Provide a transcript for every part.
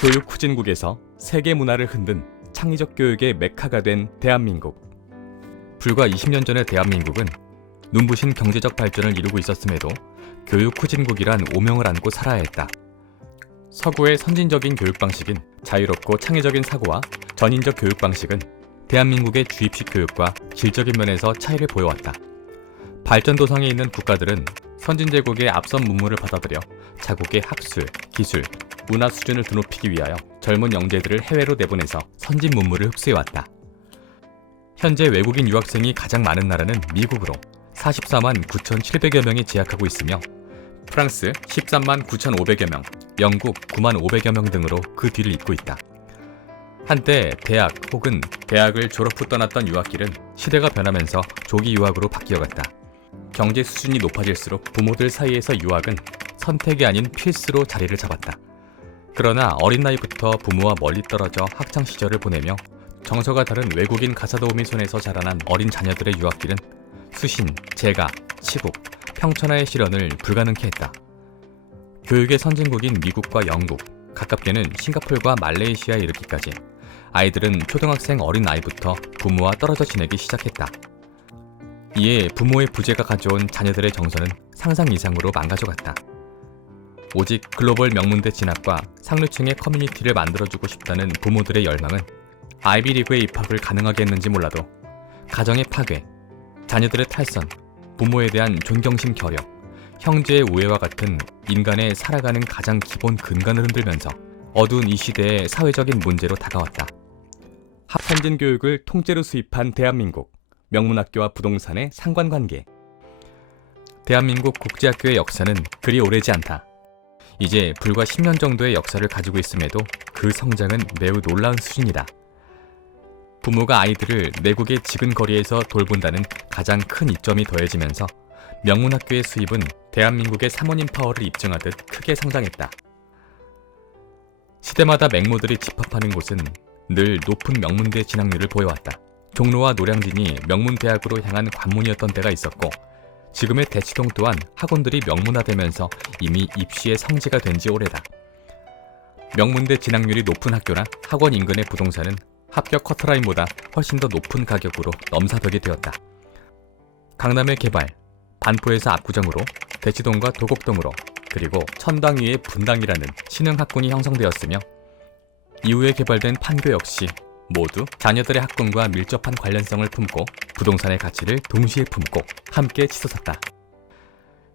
교육 후진국에서 세계 문화를 흔든 창의적 교육의 메카가 된 대한민국. 불과 20년 전의 대한민국은 눈부신 경제적 발전을 이루고 있었음에도 교육 후진국이란 오명을 안고 살아야 했다. 서구의 선진적인 교육 방식인 자유롭고 창의적인 사고와 전인적 교육 방식은 대한민국의 주입식 교육과 질적인 면에서 차이를 보여왔다. 발전도상에 있는 국가들은 선진제국의 앞선 문물을 받아들여 자국의 학술, 기술, 문화 수준을 드높이기 위하여 젊은 영재들을 해외로 내보내서 선진 문물을 흡수해왔다. 현재 외국인 유학생이 가장 많은 나라는 미국으로 44만 9,700여 명이 재학하고 있으며 프랑스 13만 9,500여 명, 영국 9만 500여 명 등으로 그 뒤를 잇고 있다. 한때 대학 혹은 대학을 졸업 후 떠났던 유학길은 시대가 변하면서 조기 유학으로 바뀌어갔다. 경제 수준이 높아질수록 부모들 사이에서 유학은 선택이 아닌 필수로 자리를 잡았다. 그러나 어린 나이부터 부모와 멀리 떨어져 학창 시절을 보내며 정서가 다른 외국인 가사도우미 손에서 자라난 어린 자녀들의 유학길은 수신, 재가, 치국, 평천하의 실현을 불가능케 했다. 교육의 선진국인 미국과 영국, 가깝게는 싱가폴과 말레이시아에 이르기까지 아이들은 초등학생 어린 나이부터 부모와 떨어져 지내기 시작했다. 이에 부모의 부재가 가져온 자녀들의 정서는 상상 이상으로 망가져갔다. 오직 글로벌 명문대 진학과 상류층의 커뮤니티를 만들어주고 싶다는 부모들의 열망은 아이비리그에 입학을 가능하게 했는지 몰라도 가정의 파괴, 자녀들의 탈선, 부모에 대한 존경심 결여, 형제의 우애와 같은 인간의 살아가는 가장 기본 근간을 흔들면서 어두운 이 시대의 사회적인 문제로 다가왔다. 선진 교육을 통째로 수입한 대한민국, 명문학교와 부동산의 상관관계. 대한민국 국제학교의 역사는 그리 오래지 않다. 이제 불과 10년 정도의 역사를 가지고 있음에도 그 성장은 매우 놀라운 수준이다. 부모가 아이들을 내국의 지근 거리에서 돌본다는 가장 큰 이점이 더해지면서 명문학교의 수입은 대한민국의 사모님 파워를 입증하듯 크게 성장했다. 시대마다 맹모들이 집합하는 곳은 늘 높은 명문대 진학률을 보여왔다. 종로와 노량진이 명문대학으로 향한 관문이었던 때가 있었고 지금의 대치동 또한 학원들이 명문화되면서 이미 입시의 성지가 된 지 오래다. 명문대 진학률이 높은 학교나 학원 인근의 부동산은 합격 커트라인보다 훨씬 더 높은 가격으로 넘사벽이 되었다. 강남의 개발, 반포에서 압구정으로, 대치동과 도곡동으로, 그리고 천당 위의 분당이라는 신흥학군이 형성되었으며 이후에 개발된 판교 역시 모두 자녀들의 학군과 밀접한 관련성을 품고 부동산의 가치를 동시에 품고 함께 치솟았다.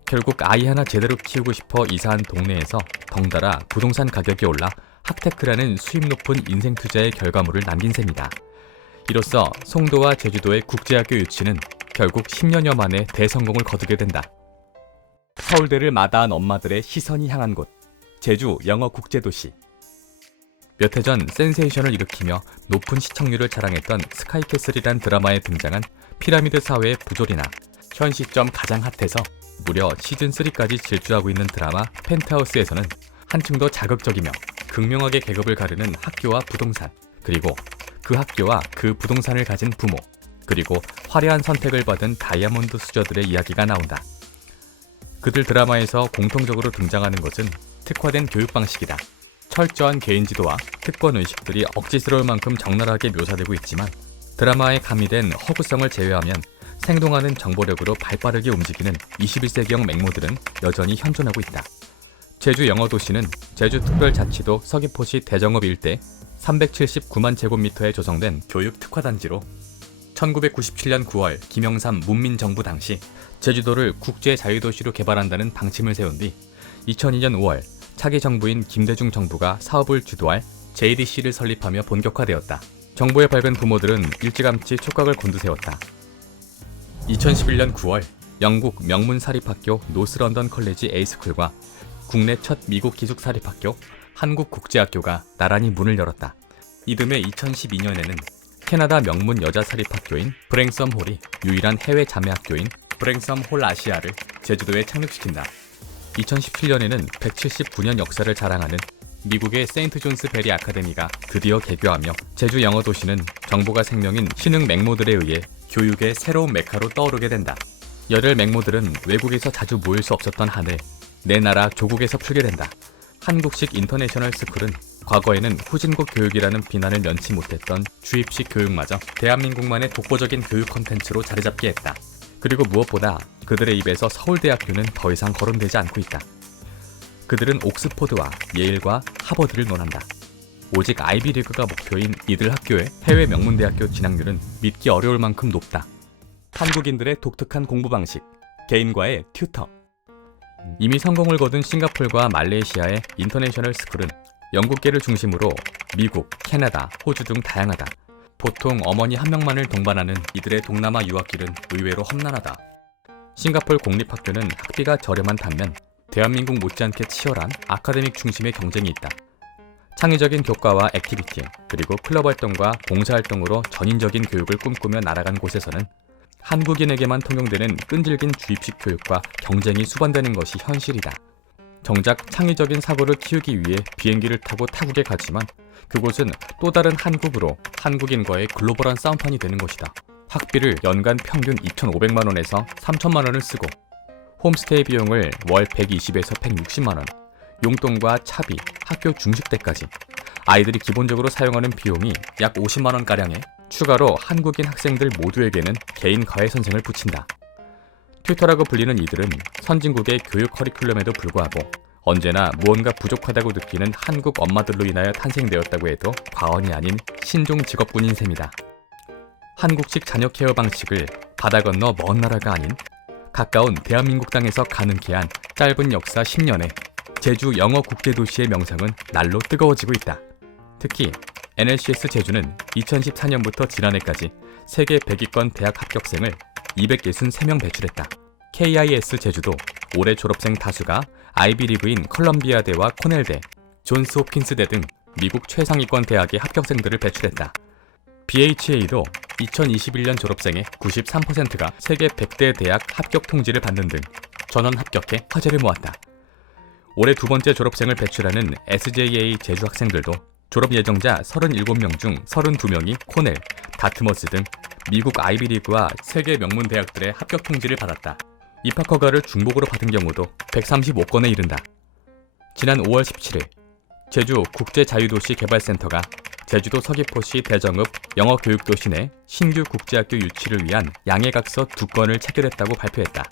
결국 아이 하나 제대로 키우고 싶어 이사한 동네에서 덩달아 부동산 가격이 올라 학테크라는 수입 높은 인생 투자의 결과물을 남긴 셈이다. 이로써 송도와 제주도의 국제학교 유치는 결국 10년여 만에 대성공을 거두게 된다. 서울대를 마다한 엄마들의 시선이 향한 곳, 제주 영어국제도시. 몇 해 전 센세이션을 일으키며 높은 시청률을 자랑했던 스카이캐슬이란 드라마에 등장한 피라미드 사회의 부조리나 현 시점 가장 핫해서 무려 시즌3까지 질주하고 있는 드라마 펜트하우스에서는 한층 더 자극적이며 극명하게 계급을 가르는 학교와 부동산, 그리고 그 학교와 그 부동산을 가진 부모, 그리고 화려한 선택을 받은 다이아몬드 수저들의 이야기가 나온다. 그들 드라마에서 공통적으로 등장하는 것은 특화된 교육 방식이다. 철저한 개인지도와 특권의식들이 억지스러울 만큼 적나라하게 묘사되고 있지만 드라마에 가미된 허구성을 제외하면 생동하는 정보력으로 발빠르게 움직이는 21세기형 맹모들은 여전히 현존하고 있다. 제주 영어도시는 제주특별자치도 서귀포시 대정읍 일대 379만 제곱미터에 조성된 교육특화단지로 1997년 9월 김영삼 문민정부 당시 제주도를 국제자유도시로 개발한다는 방침을 세운 뒤 2002년 5월 차기 정부인 김대중 정부가 사업을 주도할 JDC를 설립하며 본격화되었다. 정보에 밝은 부모들은 일찌감치 촉각을 곤두세웠다. 2011년 9월 영국 명문 사립학교 노스런던 컬리지 A스쿨과 국내 첫 미국 기숙 사립학교 한국국제학교가 나란히 문을 열었다. 이듬해 2012년에는 캐나다 명문 여자 사립학교인 브랭섬 홀이 유일한 해외 자매학교인 브랭섬 홀 아시아를 제주도에 착륙시킨다. 2017년에는 179년 역사를 자랑하는 미국의 세인트 존스 베리 아카데미가 드디어 개교하며 제주 영어도시는 정보가 생명인 신흥 맹모들에 의해 교육의 새로운 메카로 떠오르게 된다. 열혈 맹모들은 외국에서 자주 모일 수 없었던 한을 내 나라 조국에서 풀게 된다. 한국식 인터내셔널 스쿨은 과거에는 후진국 교육이라는 비난을 면치 못했던 주입식 교육마저 대한민국만의 독보적인 교육 콘텐츠로 자리잡게 했다. 그리고 무엇보다 그들의 입에서 서울대학교는 더 이상 거론되지 않고 있다. 그들은 옥스포드와 예일과 하버드를 논한다. 오직 아이비리그가 목표인 이들 학교의 해외 명문대학교 진학률은 믿기 어려울 만큼 높다. 한국인들의 독특한 공부 방식, 개인과의 튜터. 이미 성공을 거둔 싱가폴과 말레이시아의 인터내셔널 스쿨은 영국계를 중심으로 미국, 캐나다, 호주 등 다양하다. 보통 어머니 한 명만을 동반하는 이들의 동남아 유학길은 의외로 험난하다. 싱가폴 공립학교는 학비가 저렴한 반면 대한민국 못지않게 치열한 아카데믹 중심의 경쟁이 있다. 창의적인 교과와 액티비티, 그리고 클럽 활동과 봉사활동으로 전인적인 교육을 꿈꾸며 날아간 곳에서는 한국인에게만 통용되는 끈질긴 주입식 교육과 경쟁이 수반되는 것이 현실이다. 정작 창의적인 사고를 키우기 위해 비행기를 타고 타국에 가지만 그곳은 또 다른 한국으로 한국인과의 글로벌한 싸움판이 되는 것이다. 학비를 연간 평균 2,500만 원에서 3,000만 원을 쓰고 홈스테이 비용을 월 120에서 160만 원, 용돈과 차비, 학교 중식대까지 아이들이 기본적으로 사용하는 비용이 약 50만 원가량에 추가로 한국인 학생들 모두에게는 개인 과외 선생을 붙인다. 튜터라고 불리는 이들은 선진국의 교육 커리큘럼에도 불구하고 언제나 무언가 부족하다고 느끼는 한국 엄마들로 인하여 탄생되었다고 해도 과언이 아닌 신종 직업군인 셈이다. 한국식 자녀 케어 방식을 바다 건너 먼 나라가 아닌 가까운 대한민국 땅에서 가능케 한 짧은 역사 10년에 제주 영어 국제도시의 명성은 날로 뜨거워지고 있다. 특히 NLCS 제주는 2014년부터 지난해까지 세계 100위권 대학 합격생을 263명 배출했다. KIS 제주도 올해 졸업생 다수가 아이비리그인 컬럼비아대와 코넬대, 존스 홉킨스대 등 미국 최상위권 대학의 합격생들을 배출했다. BHA도 2021년 졸업생의 93%가 세계 100대 대학 합격 통지를 받는 등 전원 합격해 화제를 모았다. 올해 두 번째 졸업생을 배출하는 SJA 제주 학생들도 졸업 예정자 37명 중 32명이 코넬, 다트머스 등 미국 아이비리그와 세계 명문 대학들의 합격 통지를 받았다. 입학 허가를 중복으로 받은 경우도 135건에 이른다. 지난 5월 17일 제주 국제자유도시 개발센터가 제주도 서귀포시 대정읍 영어교육도시 내 신규 국제학교 유치를 위한 양해각서 2건을 체결했다고 발표했다.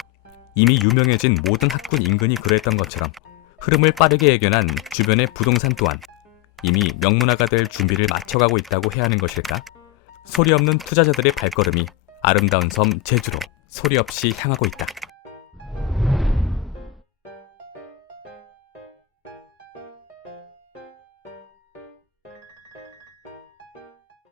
이미 유명해진 모든 학군 인근이 그랬던 것처럼 흐름을 빠르게 예견한 주변의 부동산 또한 이미 명문화가 될 준비를 마쳐가고 있다고 해야 하는 것일까? 소리 없는 투자자들의 발걸음이 아름다운 섬 제주로 소리 없이 향하고 있다.